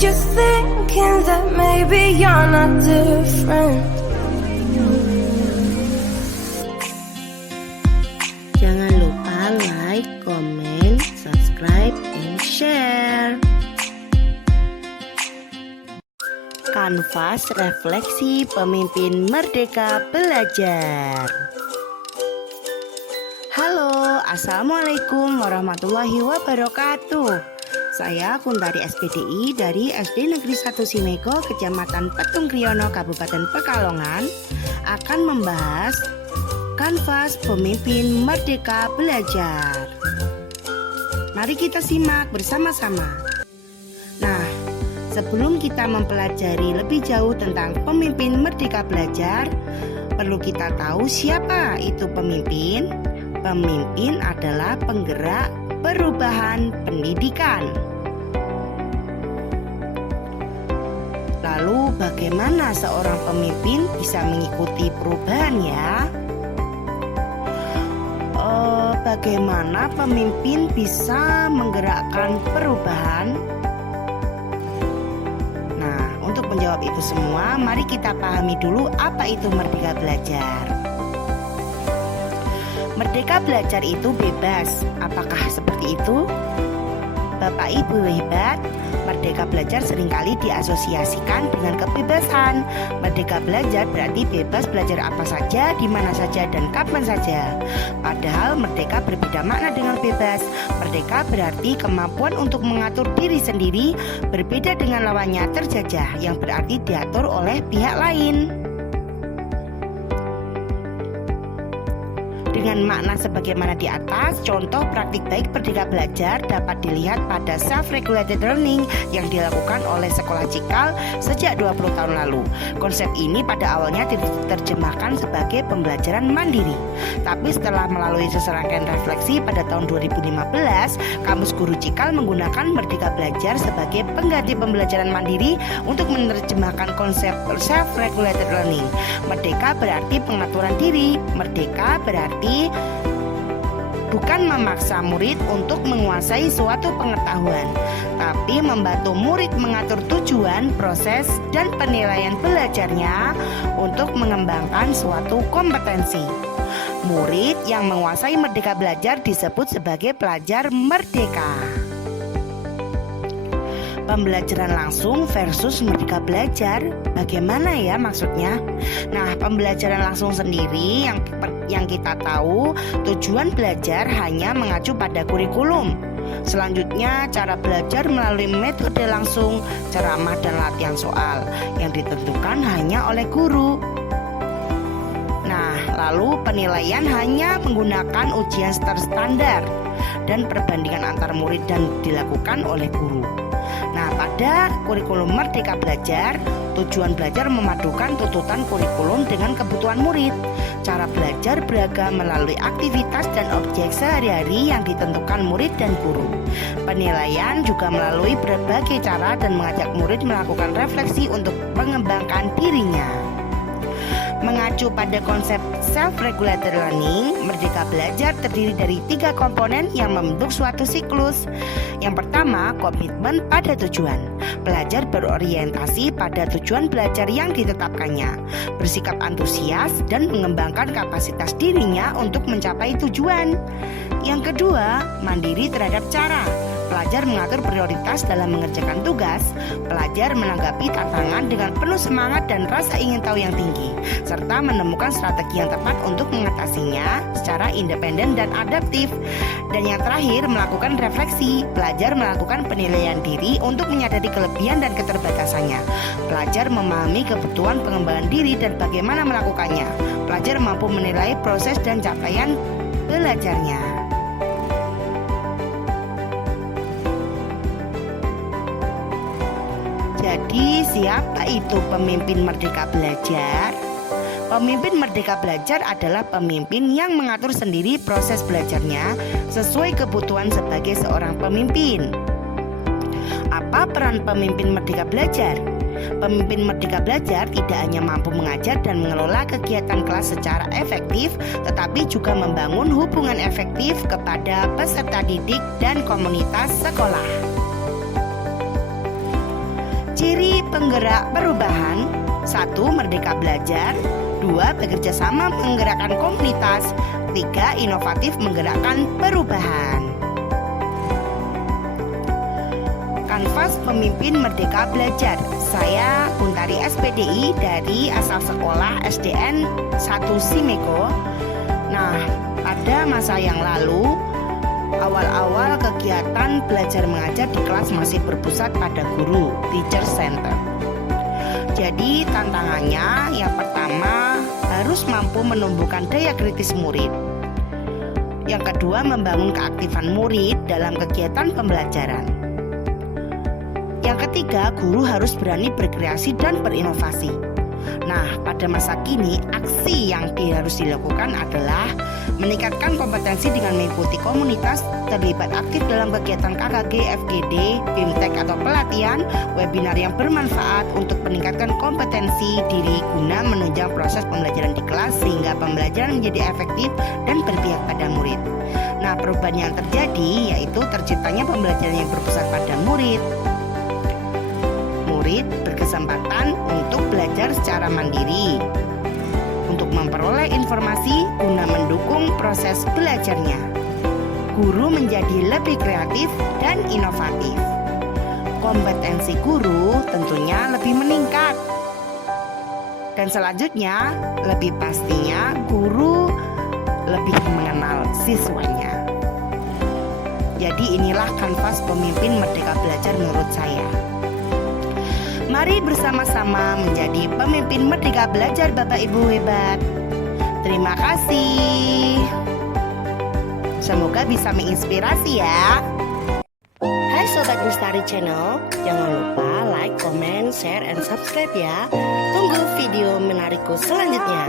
you thinking that maybe you're not different. Jangan lupa like, comment, subscribe, and share. Kanvas refleksi pemimpin merdeka belajar. Halo, assalamualaikum warahmatullahi wabarakatuh. Saya Kuntari SPDI dari SD Negeri 1 Simego, Kecamatan Petung Kriono, Kabupaten Pekalongan, akan membahas kanvas pemimpin merdeka belajar. Mari kita simak bersama-sama. Nah, sebelum kita mempelajari lebih jauh tentang pemimpin merdeka belajar, perlu kita tahu siapa itu pemimpin. Pemimpin adalah penggerak perubahan pendidikan. Lalu bagaimana seorang pemimpin bisa mengikuti perubahan ya? Bagaimana pemimpin bisa menggerakkan perubahan? Nah, untuk menjawab itu semua, mari kita pahami dulu apa itu merdeka belajar. Merdeka belajar itu bebas. Apakah seperti itu? Bapak Ibu hebat, merdeka belajar seringkali diasosiasikan dengan kebebasan. Merdeka belajar berarti bebas belajar apa saja, di mana saja, dan kapan saja. Padahal merdeka berbeda makna dengan bebas. Merdeka berarti kemampuan untuk mengatur diri sendiri, berbeda dengan lawannya terjajah, yang berarti diatur oleh pihak lain. Dengan makna sebagaimana di atas, contoh praktik baik merdeka belajar dapat dilihat pada self-regulated learning yang dilakukan oleh sekolah Cikal sejak 20 tahun lalu. Konsep ini pada awalnya diterjemahkan sebagai pembelajaran mandiri. Tapi setelah melalui seserangkaian refleksi pada tahun 2015, Kamus Guru Cikal menggunakan merdeka belajar sebagai pengganti pembelajaran mandiri untuk menerjemahkan konsep self-regulated learning. Merdeka berarti pengaturan diri. Merdeka berarti bukan memaksa murid untuk menguasai suatu pengetahuan, tapi membantu murid mengatur tujuan, proses, dan penilaian belajarnya untuk mengembangkan suatu kompetensi. Murid yang menguasai merdeka belajar disebut sebagai pelajar merdeka. Pembelajaran langsung versus merdeka belajar, bagaimana ya maksudnya? Nah, pembelajaran langsung sendiri yang kita tahu tujuan belajar hanya mengacu pada kurikulum. Selanjutnya, cara belajar melalui metode langsung, ceramah dan latihan soal yang ditentukan hanya oleh guru. Nah, lalu penilaian hanya menggunakan ujian terstandar dan perbandingan antar murid dan dilakukan oleh guru. Nah, pada kurikulum merdeka belajar, tujuan belajar memadukan tuntutan kurikulum dengan kebutuhan murid. Cara belajar beragam melalui aktivitas dan objek sehari-hari yang ditentukan murid dan guru. Penilaian juga melalui berbagai cara dan mengajak murid melakukan refleksi untuk mengembangkan dirinya. Mengacu pada konsep self-regulated learning, merdeka belajar terdiri dari 3 komponen yang membentuk suatu siklus. Yang pertama, komitmen pada tujuan. Pelajar berorientasi pada tujuan belajar yang ditetapkannya, bersikap antusias dan mengembangkan kapasitas dirinya untuk mencapai tujuan. Yang kedua, mandiri terhadap cara. Pelajar mengatur prioritas dalam mengerjakan tugas. Pelajar menanggapi tantangan dengan penuh semangat dan rasa ingin tahu yang tinggi, serta menemukan strategi yang tepat untuk mengatasinya secara independen dan adaptif. Dan yang terakhir, melakukan refleksi. Pelajar melakukan penilaian diri untuk menyadari kelebihan dan keterbatasannya. Pelajar memahami kebutuhan pengembangan diri dan bagaimana melakukannya. Pelajar mampu menilai proses dan capaian belajarnya. Jadi, siapa itu pemimpin merdeka belajar? Pemimpin merdeka belajar adalah pemimpin yang mengatur sendiri proses belajarnya sesuai kebutuhan sebagai seorang pemimpin. Apa peran pemimpin merdeka belajar? Pemimpin merdeka belajar tidak hanya mampu mengajar dan mengelola kegiatan kelas secara efektif, tetapi juga membangun hubungan efektif kepada peserta didik dan komunitas sekolah. Ciri penggerak perubahan: 1. Merdeka belajar, 2. Bekerja sama menggerakkan komunitas, 3. Inovatif menggerakkan perubahan. Kanvas Pemimpin Merdeka Belajar. Saya Buntari SPDI dari asal sekolah SDN 1 Simeko. Nah, pada masa yang lalu, awal-awal kegiatan belajar mengajar di kelas masih berpusat pada guru, teacher center. Jadi tantangannya yang pertama harus mampu menumbuhkan daya kritis murid. Yang kedua, membangun keaktifan murid dalam kegiatan pembelajaran. Yang ketiga, guru harus berani berkreasi dan berinovasi. Nah, pada masa kini, aksi yang harus dilakukan adalah meningkatkan kompetensi dengan mengikuti komunitas, terlibat aktif dalam kegiatan KKG, FGD, BIMTEK atau pelatihan, webinar yang bermanfaat untuk meningkatkan kompetensi diri guna menunjang proses pembelajaran di kelas sehingga pembelajaran menjadi efektif dan berpihak pada murid. Nah, perubahan yang terjadi yaitu terciptanya pembelajaran yang berpusat pada murid. Murid berkesempatan untuk belajar secara mandiri, untuk memperoleh informasi guna mendukung proses belajarnya. Guru menjadi lebih kreatif dan inovatif. Kompetensi guru tentunya lebih meningkat. Dan selanjutnya, lebih pastinya guru lebih mengenal siswanya. Jadi inilah kanvas pemimpin merdeka belajar menurut saya. Mari bersama-sama menjadi pemimpin merdeka belajar Bapak Ibu hebat. Terima kasih. Semoga bisa menginspirasi ya. Hai Sobat Lestari Channel, jangan lupa like, comment, share, and subscribe ya. Tunggu video menarikku selanjutnya.